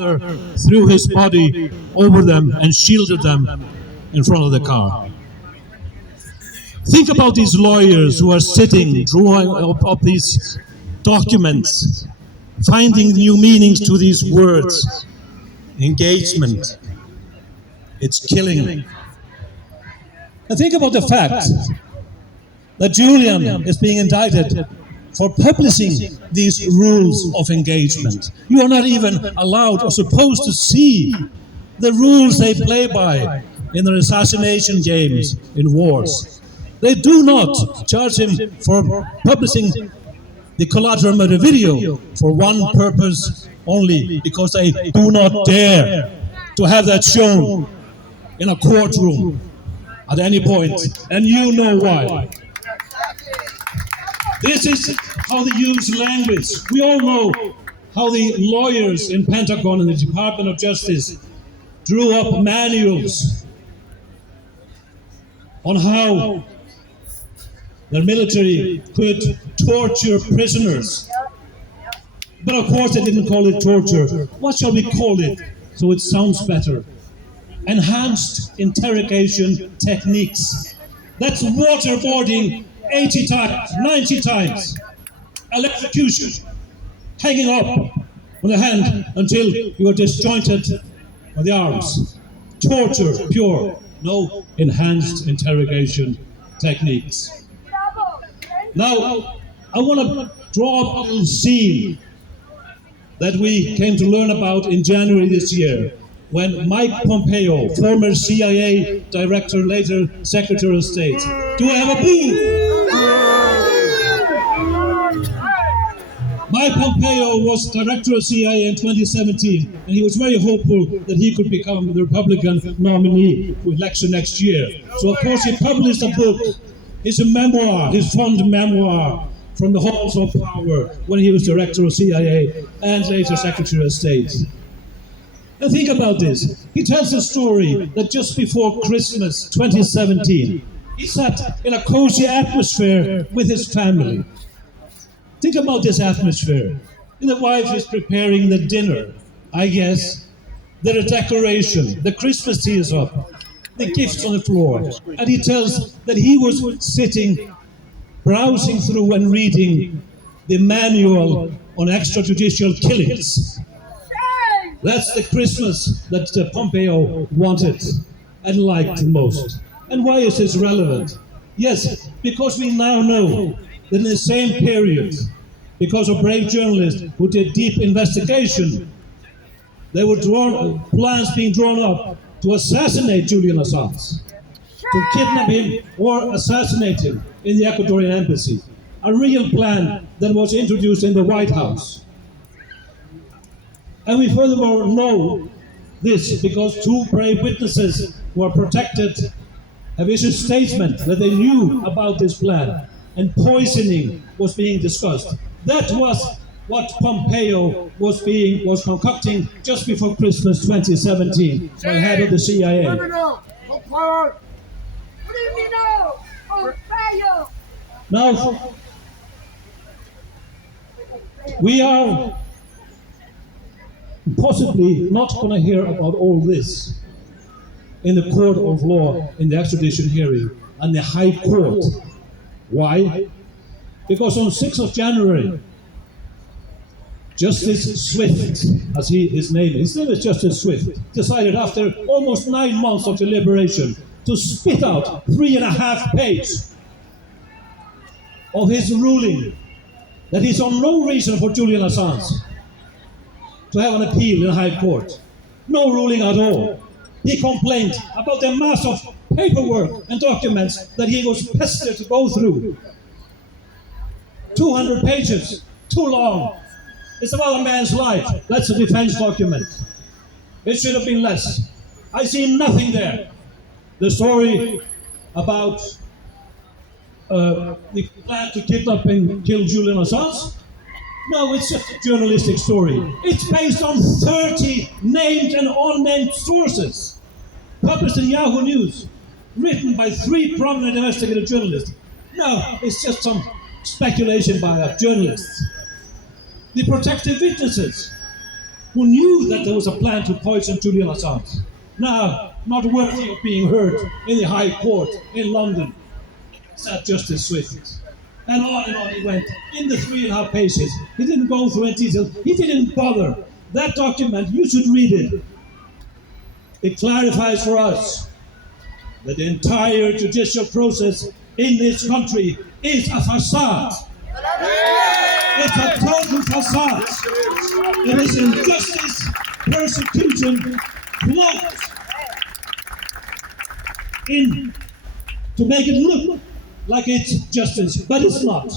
father threw his body over them and shielded them in front of the car. Think about these lawyers who are sitting, drawing up these documents, finding new meanings to these words. Engagement. It's killing. And think about the fact that Julian is being indicted for publishing these rules of engagement. You are not even allowed or supposed to see the rules they play by in their assassination games in wars. They do not charge him for publishing the collateral murder video for one purpose only, because they do not dare to have that shown in a courtroom at any point, and you know why. This is how they use language. We all know how the lawyers in Pentagon and the Department of Justice drew up manuals on how the military could torture prisoners. But of course they didn't call it torture. What shall we call it so it sounds better? Enhanced interrogation techniques. That's waterboarding 80 times, 90 times. Electrocution, hanging up on the hand until you are disjointed by the arms. Torture, pure, no enhanced interrogation techniques. Now, I want to draw up a little scene that we came to learn about in January this year, when Mike Pompeo, former CIA director, later Secretary of State. Do I have a boo? Mike Pompeo was director of CIA in 2017, and he was very hopeful that he could become the Republican nominee for election next year. So of course he published a book. It's a memoir, his fond memoir, from the halls of power when he was director of CIA and later Secretary of State. And think about this. He tells a story that just before Christmas 2017, he sat in a cozy atmosphere with his family. Think about this atmosphere. And the wife is preparing the dinner, I guess. There are decoration, the Christmas tree is up, the gifts on the floor. And he tells that he was sitting, browsing through and reading the manual on extrajudicial killings. That's the Christmas that Pompeo wanted and liked most. And why is this relevant? Yes, because we now know that in the same period, because of brave journalists who did deep investigation, there were plans being drawn up to assassinate Julian Assange, to kidnap him or assassinate him in the Ecuadorian embassy. A real plan that was introduced in the White House. And we furthermore know this because two brave witnesses who are protected have issued statements that they knew about this plan, and poisoning was being discussed. That was what Pompeo was concocting just before Christmas 2017 by head of the CIA. Now, we are possibly not going to hear about all this in the court of law in the extradition hearing and the High Court. Why? Because on 6th of January, Justice Swift, as his name is Justice Swift, decided after almost 9 months of deliberation to spit out 3.5 pages of his ruling that he saw no reason for Julian Assange to have an appeal in the High Court. No ruling at all. He complained about the mass of paperwork and documents that he was pestered to go through. 200 pages, too long. It's about a man's life. That's a defense document. It should have been less. I see nothing there. The story about the plan to kidnap and kill Julian Assange? No, it's just a journalistic story. It's based on 30 named and unnamed sources, published in Yahoo News, written by 3 prominent investigative journalists. No, it's just some speculation by journalists. The protective witnesses who knew that there was a plan to poison Julian Assange, now not worthy of being heard in the High Court in London, sat Justice Swift. And on he went, in the 3.5 pages. He didn't go through any details. He didn't bother. That document, you should read it. It clarifies for us that the entire judicial process in this country is a facade. It's a total facade. It is injustice, persecution, cloaked in to make it look like it's justice, but it's not.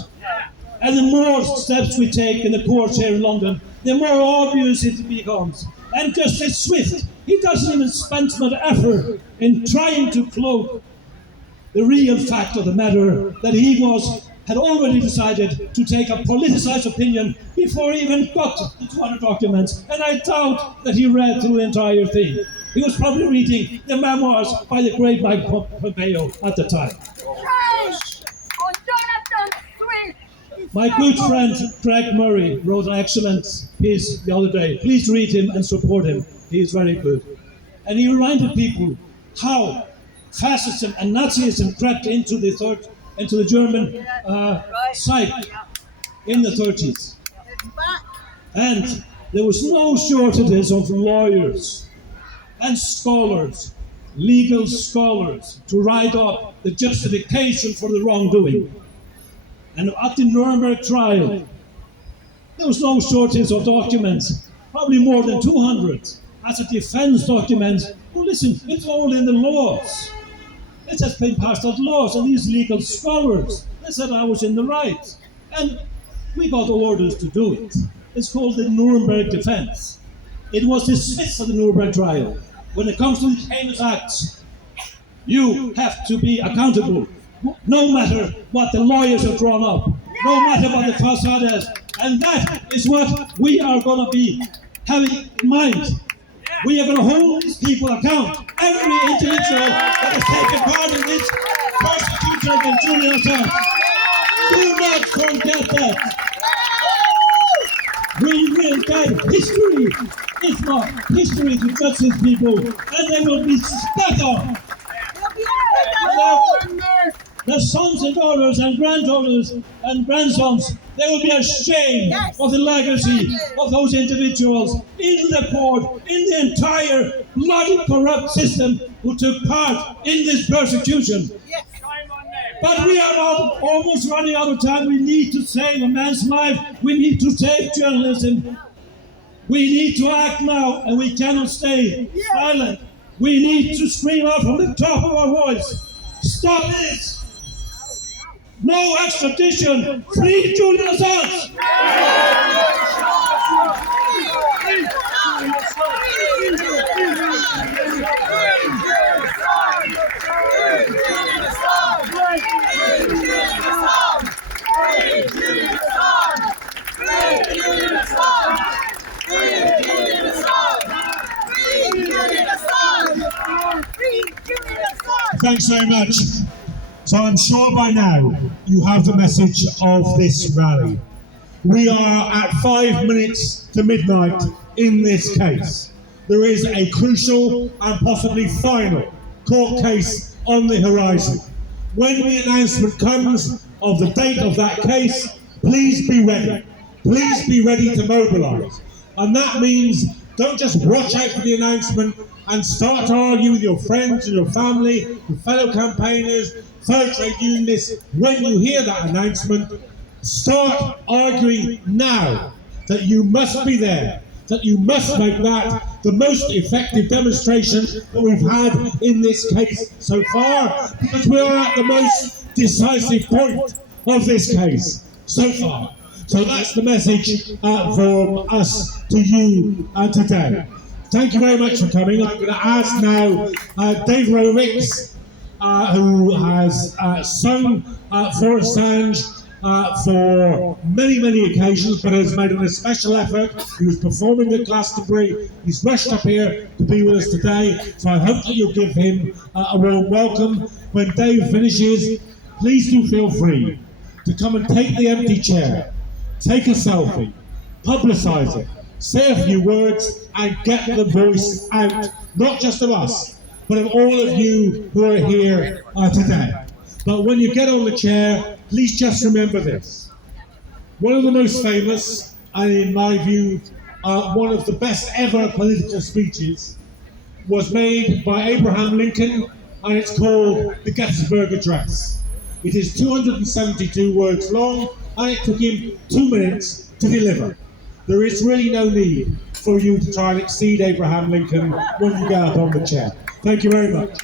And the more steps we take in the courts here in London, the more obvious it becomes. And Justice Swift, he doesn't even spend much effort in trying to cloak the real fact of the matter that he had already decided to take a politicized opinion before he even got the 200 documents. And I doubt that he read through the entire thing. He was probably reading the memoirs by the great Mike Pompeo at the time. My good friend Greg Murray wrote an excellent piece the other day. Please read him and support him. He is very good. And he reminded people how fascism and Nazism crept into the German psyche in the 30s. And there was no shortages of lawyers and scholars, legal scholars, to write up the justification for the wrongdoing. And at the Nuremberg trial, there was no shortage of documents, probably more than 200, as a defense document. Well, listen, it's all in the laws. It has been passed as laws, and these legal scholars, they said I was in the right. And we got orders to do it. It's called the Nuremberg defense. It was dismissed at the Nuremberg trial. When it comes to these heinous acts, you have to be accountable, no matter what the lawyers have drawn up, no matter what the facade is. And that is what we are going to be having in mind. We are going to hold these people account. Every individual that has taken part in this persecution against Julian Assange. Do not forget that. We will guide history, if not history, to judge these people, and they will be spat on. Their sons and daughters and granddaughters and grandsons, they will be ashamed of the legacy of those individuals in the court, in the entire bloody corrupt system who took part in this persecution. But we are almost running out of time. We need to save a man's life. We need to save journalism. We need to act now, and we cannot stay silent. We need to scream out from the top of our voice. Stop this! No extradition! Free Julian Assange! Thanks very much. So I'm sure by now you have the message of this rally. We are at 5 minutes to midnight in this case. There is a crucial and possibly final court case on the horizon. When the announcement comes of the date of that case, please be ready. Please be ready to mobilise. And that means don't just watch out for the announcement and start to argue with your friends and your family, your fellow campaigners, fellow trade unionists. When you hear that announcement, start arguing now that you must be there, that you must make that the most effective demonstration that we've had in this case so far, because we are at the most decisive point of this case so far. So that's the message from us to you today. Thank you very much for coming. I'm going to ask now Dave Rovics, who has sung for Assange for many, many occasions, but has made an especial effort. He was performing at Glastonbury. He's rushed up here to be with us today, so I hope that you'll give him a warm welcome. When Dave finishes, please do feel free to come and take the empty chair, take a selfie, publicise it, say a few words, and get the voice out, not just of us, but of all of you who are here today. But when you get on the chair, please just remember this. One of the most famous, and in my view, one of the best ever political speeches was made by Abraham Lincoln, and it's called the Gettysburg Address. It is 272 words long, and it took him 2 minutes to deliver. There is really no need for you to try and exceed Abraham Lincoln when you get up on the chair. Thank you very much.